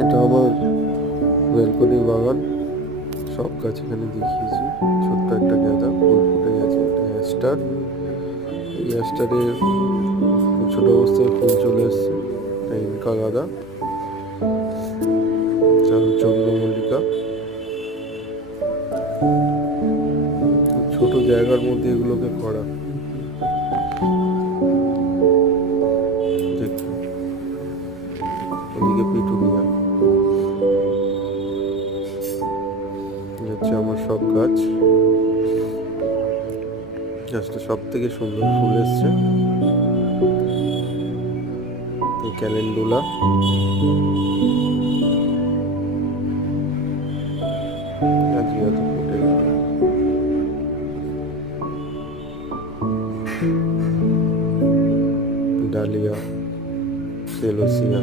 এটা আমার ব্যালকনি বাগান, সব গাছ এখানে দেখিয়েছি। ছোট্ট একটা গাঁদা ফুল ফুটে গেছে, এটা অ্যাস্টার। এই অ্যাস্টারে ছোট অবস্থায় ফুল চলে এসছে, এটা ইনকা গাঁদা, চন্দ্রমল্লিকা। ছোট জায়গার মধ্যে এগুলোকে করা, দেখুন। ওদিকে পিটুনিয়া, হচ্ছে আমার সব গাছ। গাছটা সব থেকে সুন্দর ফুল এসছে, এই ক্যালেন্ডুলা। আজকে এত ফুটে গেল। Dahlia, celosia.